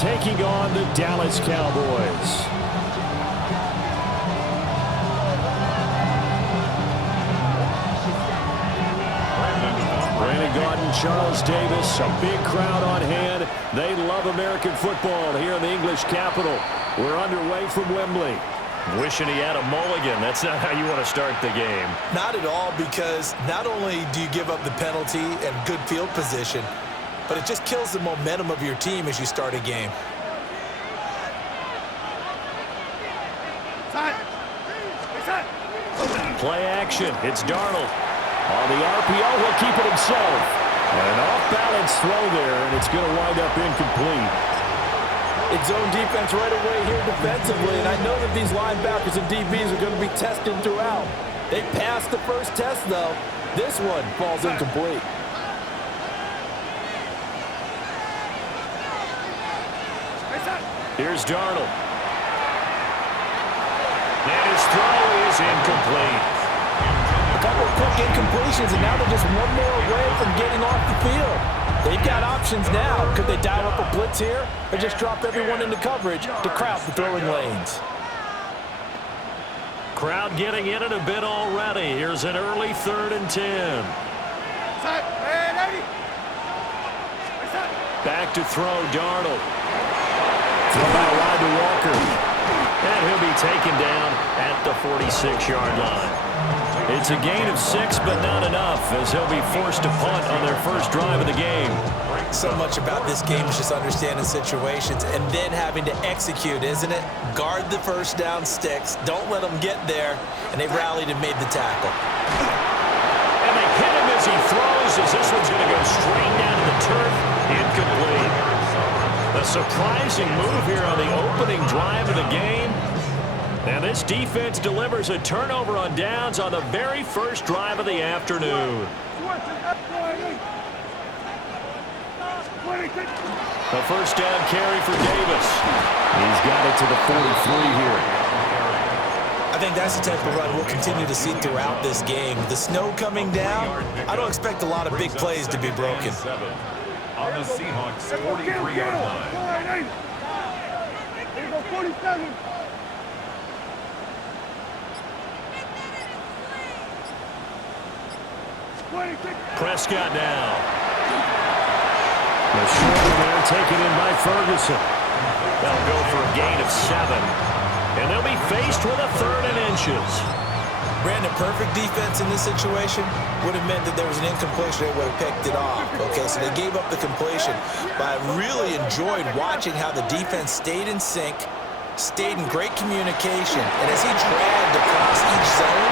taking on the Dallas Cowboys. Charles Davis, a big crowd on hand. They love American football here in the English capital. We're underway from Wembley. Wishing he had a mulligan. That's not how you want to start the game. Not at all, because not only do you give up the penalty and good field position, but it just kills the momentum of your team as you start a game. Play action. It's Darnold. On the RPO, he'll keep it himself. An off-balance throw there, and it's going to wind up incomplete. It's zone defense right away here defensively, and I know that these linebackers and DBs are going to be tested throughout. They passed the first test, though. This one falls incomplete. Here's Darnold. And his throw is incomplete. A couple of quick incompletions, and now they're just one more away from getting off the field. They've got options now. Could they dial up a blitz here or just drop everyone into coverage to crowd the throwing lanes? Crowd getting in it a bit already. Here's an early 3rd and 10. Back to throw, Darnold. Throw out wide to Walker. And he'll be taken down at the 46-yard line. It's a gain of 6, but not enough, as he'll be forced to punt on their first drive of the game. So much about this game is just understanding situations and then having to execute, isn't it? Guard the first down sticks. Don't let them get there. And they rallied and made the tackle. And they hit him as he throws, as this one's going to go straight down to the turf. Incomplete. A surprising move here on the opening drive of the game. And this defense delivers a turnover on downs on the very first drive of the afternoon. A first down carry for Davis. He's got it to the 43 here. I think that's the type of run we'll continue to see throughout this game. The snow coming down, I don't expect a lot of big plays to be broken. On the Seahawks 43-yard line. Prescott now. The shoulder there taken in by Ferguson. They'll go for a gain of 7. And they'll be faced with a 3rd and inches. Brandon, perfect defense in this situation would have meant that there was an incompletion. They would have picked it off. Okay, so they gave up the completion. But I really enjoyed watching how the defense stayed in sync, stayed in great communication. And as he dragged across each zone,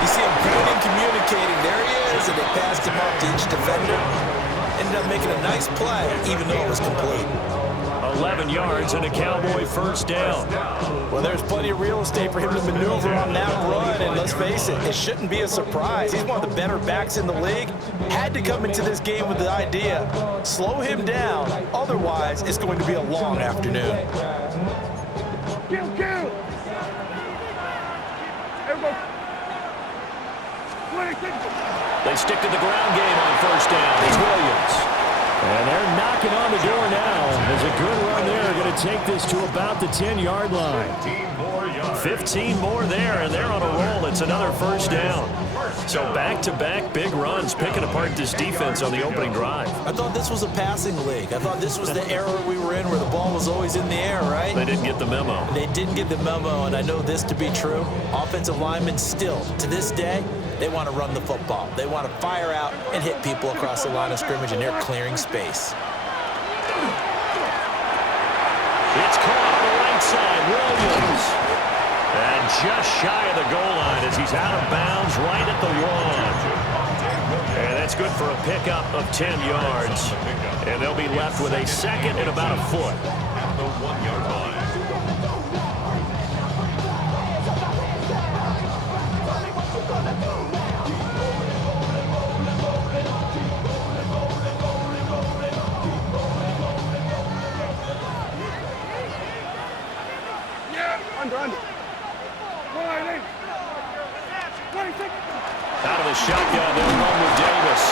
you see him pointing, communicating. There he is, and they passed him off to each defender. Ended up making a nice play, even though it was complete. 11 yards and a Cowboy first down. Well, there's plenty of real estate for him to maneuver on that run, and let's face it, it shouldn't be a surprise. He's one of the better backs in the league. Had to come into this game with the idea, slow him down, otherwise it's going to be a long afternoon. They stick to the ground game on first down. It's Williams. And they're knocking on the door now. There's a good run there. Going to take this to about the 10-yard line. 15 more there, and they're on a roll. It's another first down. So back-to-back big runs, picking apart this defense on the opening drive. I thought this was a passing league. I thought this was the era we were in where the ball was always in the air, right? They didn't get the memo. They didn't get the memo, and I know this to be true. Offensive linemen still, to this day, they want to run the football. They want to fire out and hit people across the line of scrimmage, and they're clearing space. It's caught on the right side, Williams. And just shy of the goal line as he's out of bounds right at the 1. And that's good for a pickup of 10 yards. And they'll be left with a second and about a foot. At the 1-yard line. Out of the shotgun, they'll run with Davis.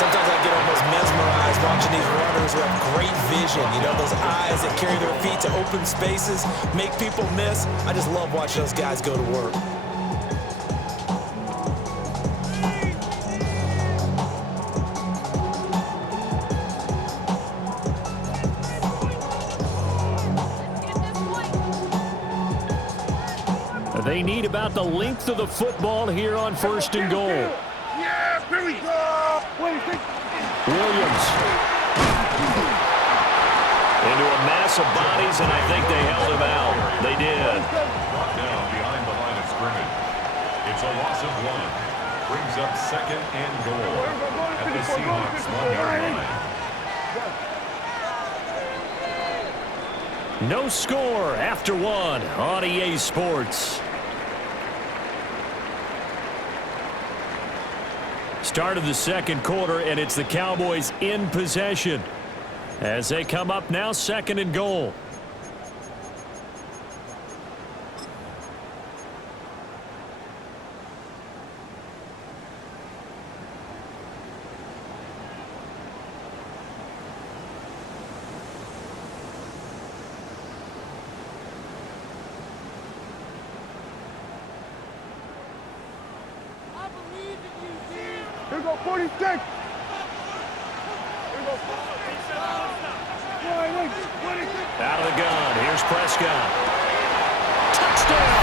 Sometimes I get almost mesmerized watching these runners who have great vision. You know, those eyes that carry their feet to open spaces, make people miss. I just love watching those guys go to work. They need about the length of the football here on 1st and goal. Yeah, here we go. Williams. Into a mass of bodies, and I think they held him out. They did. Brought down behind the line of scrimmage. It's a loss of 1. Brings up 2nd and goal at the Seahawks 1-yard line. No score after 1 on EA Sports. Start of the 2nd quarter, and it's the Cowboys in possession as they come up now 2nd and goal. Here we go, 46. Here we go. Out of the gun. Here's Prescott. Touchdown!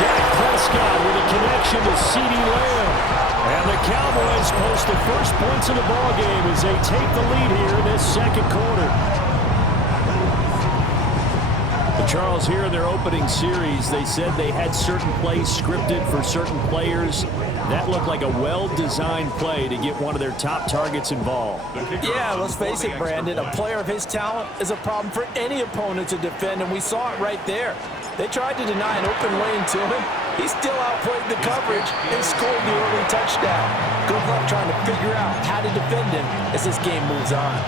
Dak Prescott with a connection to CeeDee Lamb. And the Cowboys post the first points of the ballgame as they take the lead here in this 2nd quarter. Charles, here in their opening series, they said they had certain plays scripted for certain players. That looked like a well-designed play to get one of their top targets involved. Yeah, let's face it, Brandon. A player of his talent is a problem for any opponent to defend, and we saw it right there. They tried to deny an open lane to him. He still outplayed the coverage and scored the early touchdown. Good luck trying to figure out how to defend him as this game moves on.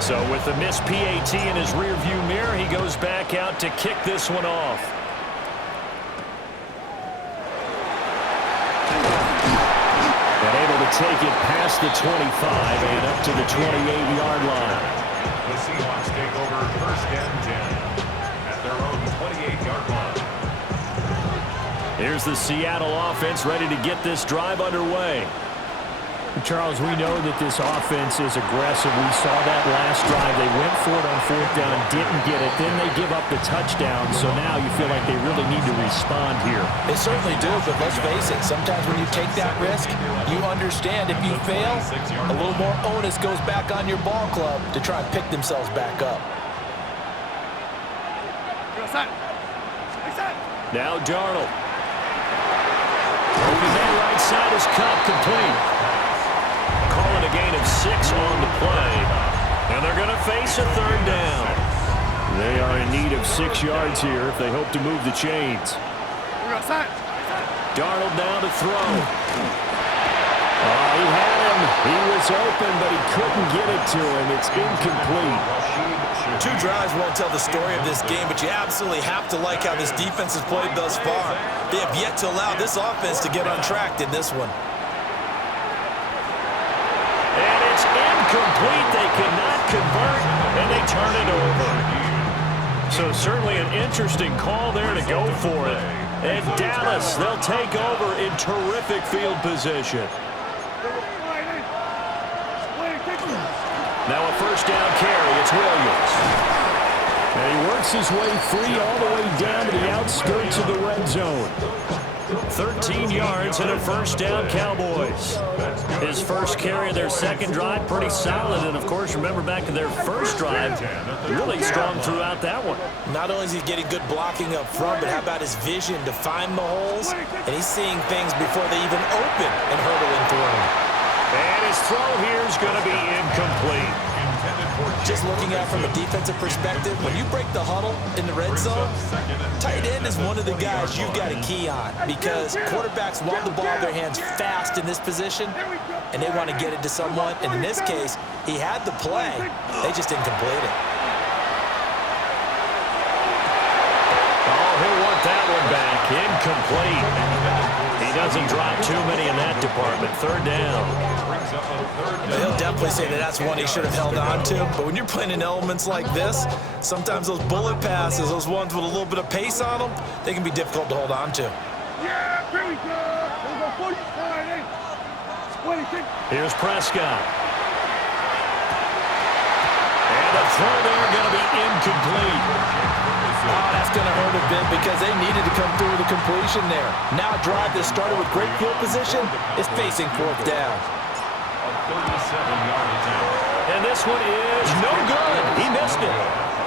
So with the missed PAT in his rearview mirror, he goes back out to kick this one off. And able to take it past the 25 and up to the 28-yard line. The Seahawks take over 1st and 10 at their own 28-yard line. Here's the Seattle offense ready to get this drive underway. Charles, we know that this offense is aggressive. We saw that last drive. They went for it on 4th down, didn't get it. Then they give up the touchdown. So now you feel like they really need to respond here. They certainly do, but let's face it. Sometimes when you take that risk, you understand if you fail, a little more onus goes back on your ball club to try and pick themselves back up. Now Darnold. Open that right side is caught complete. Calling a gain of 6 on the play. And they're going to face a 3rd down. They are in need of 6 yards here if they hope to move the chains. Darnold now to throw. He had him. He was open, but he couldn't get it to him. It's incomplete. 2 drives won't tell the story of this game, but you absolutely have to like how this defense has played thus far. They have yet to allow this offense to get untracked in this one. And it's incomplete. They cannot convert, and they turn it over. So certainly an interesting call there to go for it. And Dallas, they'll take over in terrific field position. Now a 1st down carry. It's Williams. And he works his way free all the way down to the outskirts of the red zone. 13 yards and a 1st down, Cowboys. His first carry of their 2nd drive, pretty solid. And, of course, remember back to their 1st drive, really strong throughout that one. Not only is he getting good blocking up front, but how about his vision to find the holes? And he's seeing things before they even open and hurdling through him. And his throw here is going to be incomplete. Intended Just looking at it from a defensive perspective, when you break the huddle in the red zone, tight end is one of the guys you've got to key on because quarterbacks want the ball in their hands fast in this position, and they want to get it to someone. And in this case, he had the play. They just didn't complete it. Oh, he'll want that one back. Incomplete. He doesn't drop too many in that department. Third down. He'll definitely say that that's one he should have held on to. But when you're playing in elements like this, sometimes those bullet passes, those ones with a little bit of pace on them, they can be difficult to hold on to. Yeah, here we go. Here we go, 45, 26. Here's Prescott. And the throw there going to be incomplete. Oh, that's going to hurt a bit because they needed to come through with a completion there. Now a drive that started with great field position is facing fourth down. A 37-yard attempt. And this one is no good. He missed it.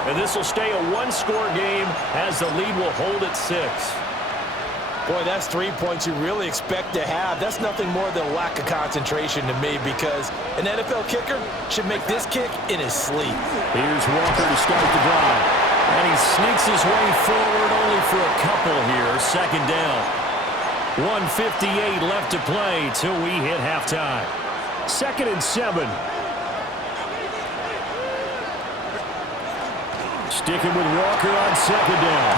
And this will stay a one-score game as the lead will hold at 6. Boy, that's 3 points you really expect to have. That's nothing more than a lack of concentration to me because an NFL kicker should make this kick in his sleep. Here's Walker to start the drive. And he sneaks his way forward only for a couple here. Second down. 1:58 left to play till we hit halftime. 2nd and 7. Sticking with Walker on second down.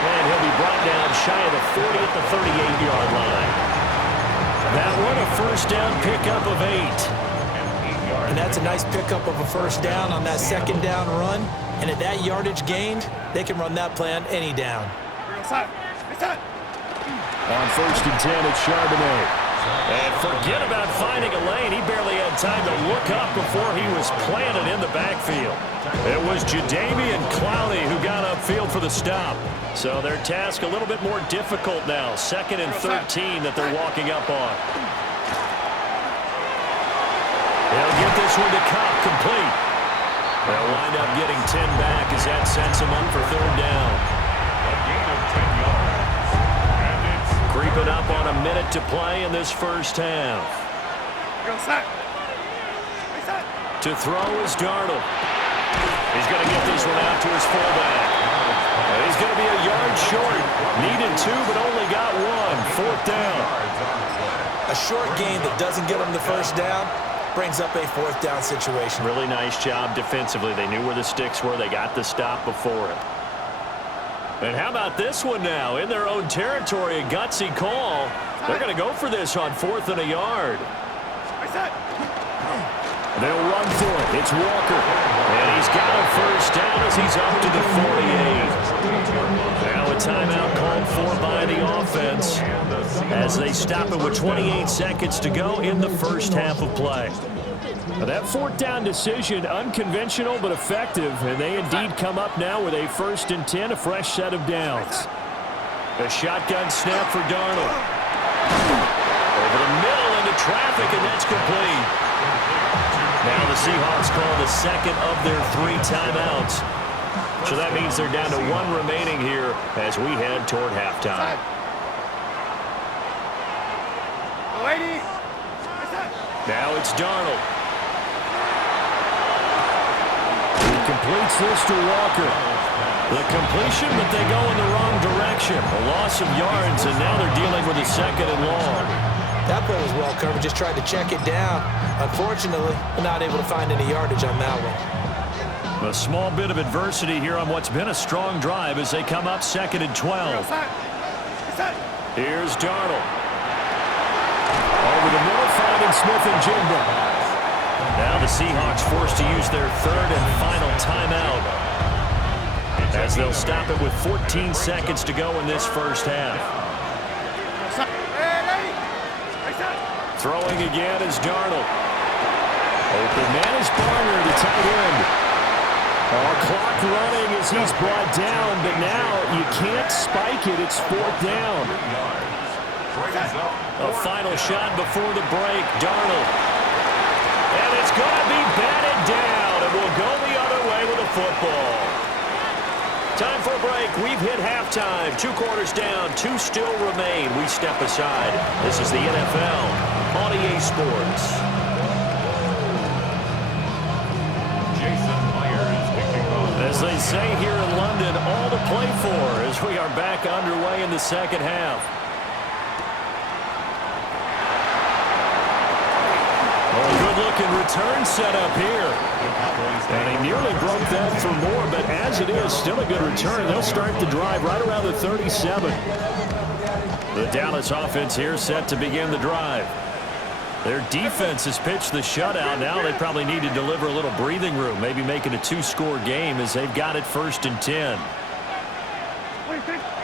And he'll be brought down shy of the 40 at the 38-yard line. That one a first down pickup of 8. And that's a nice pickup of a first down on that second down run. And at that yardage gained, they can run that play on any down. On 1st and 10, it's Charbonnet. And forget about finding a lane. He barely had time to look up before he was planted in the backfield. It was Jadeveon Clowney who got upfield for the stop. So their task a little bit more difficult now. 2nd and 13 that they're walking up on. They'll get this one to Cobb, complete. They'll wind up getting 10 back as that sets him up for third down. A gain of 10 yards. And it's Creeping up on a minute to play in this first half. To throw is Darnold. He's going to get this one out to his fullback. He's going to be a yard short. Needed 2, but only got 1. Fourth down. A short gain that doesn't get them the first down brings up a fourth down situation. Really nice job defensively. They knew where the sticks were. They got the stop before it. And how about this one now? In their own territory, a gutsy call. They're going to go for this on 4th and a yard. They'll run for it. It's Walker. And he's got a first down as he's up to the 48. Now a timeout called for by the offense as they stop it with 28 seconds to go in the first half of play. Now that fourth down decision, unconventional but effective, and they indeed come up now with a 1st and 10, a fresh set of downs. A shotgun snap for Darnold. Over the middle into traffic, and that's complete. Now the Seahawks call the second of their 3 timeouts. So that means they're down to 1 remaining here as we head toward halftime. Now it's Darnold. He completes this to Walker. The completion, but they go in the wrong direction. A loss of yards, and now they're dealing with a 2nd and long. That play was well covered, just tried to check it down. Unfortunately, not able to find any yardage on that one. A small bit of adversity here on what's been a strong drive as they come up 2nd and 12. Here's Darnold. Over the middle, finding Smith and Jigba. Now the Seahawks forced to use their 3rd and final timeout as they'll stop it with 14 seconds to go in this first half. Throwing again is Darnold. Open man is Barner, the tight end. Clock running as he's brought down, but now you can't spike it. It's 4th down. A final shot before the break, Darnold. And it's going to be batted down, and we'll go the other way with the football. Time for a break. We've hit halftime. 2 quarters down, 2 still remain. We step aside. This is the NFL on EA Sports. say here in London, all to play for as we are back underway in the second half. Oh, good-looking return set up here. And he nearly broke that for more, but as it is, still a good return. They'll start the drive right around the 37. The Dallas offense here set to begin the drive. Their defense has pitched the shutout. Now they probably need to deliver a little breathing room, maybe make it a two-score game as they've got it 1st and 10.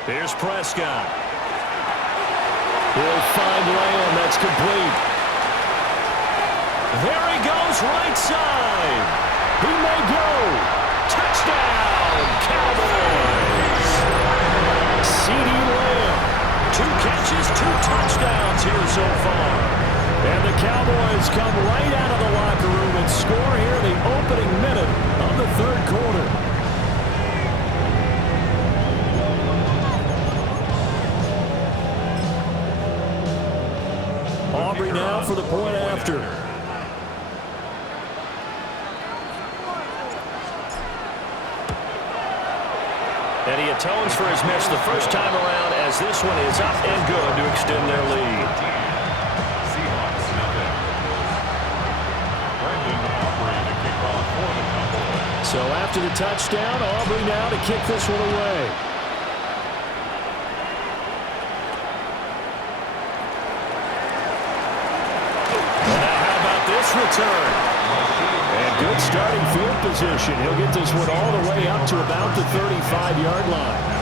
Here's Prescott. He'll find Lamb. That's complete. There he goes, right side. He may go. Touchdown, Cowboys. CeeDee Lamb. 2 catches, 2 touchdowns here so far. And the Cowboys come right out of the locker room and score here in the opening minute of the 3rd quarter. Aubrey now for the point after. And he atones for his miss the first time around as this one is up and good to extend their lead. So after the touchdown, Aubrey now to kick this one away. And now how about this return? And good starting field position. He'll get this one all the way up to about the 35-yard line.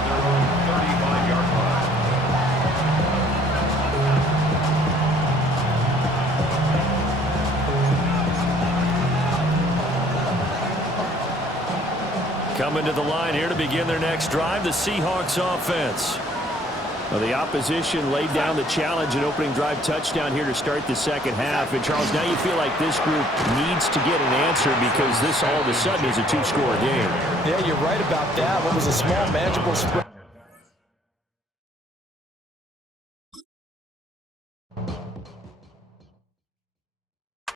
Coming to the line here to begin their next drive, the Seahawks offense. Well, the opposition laid down the challenge and opening drive touchdown here to start the second half. And, Charles, now you feel like this group needs to get an answer because this all of a sudden is a 2-score game. Yeah, you're right about that. What was a small, manageable spread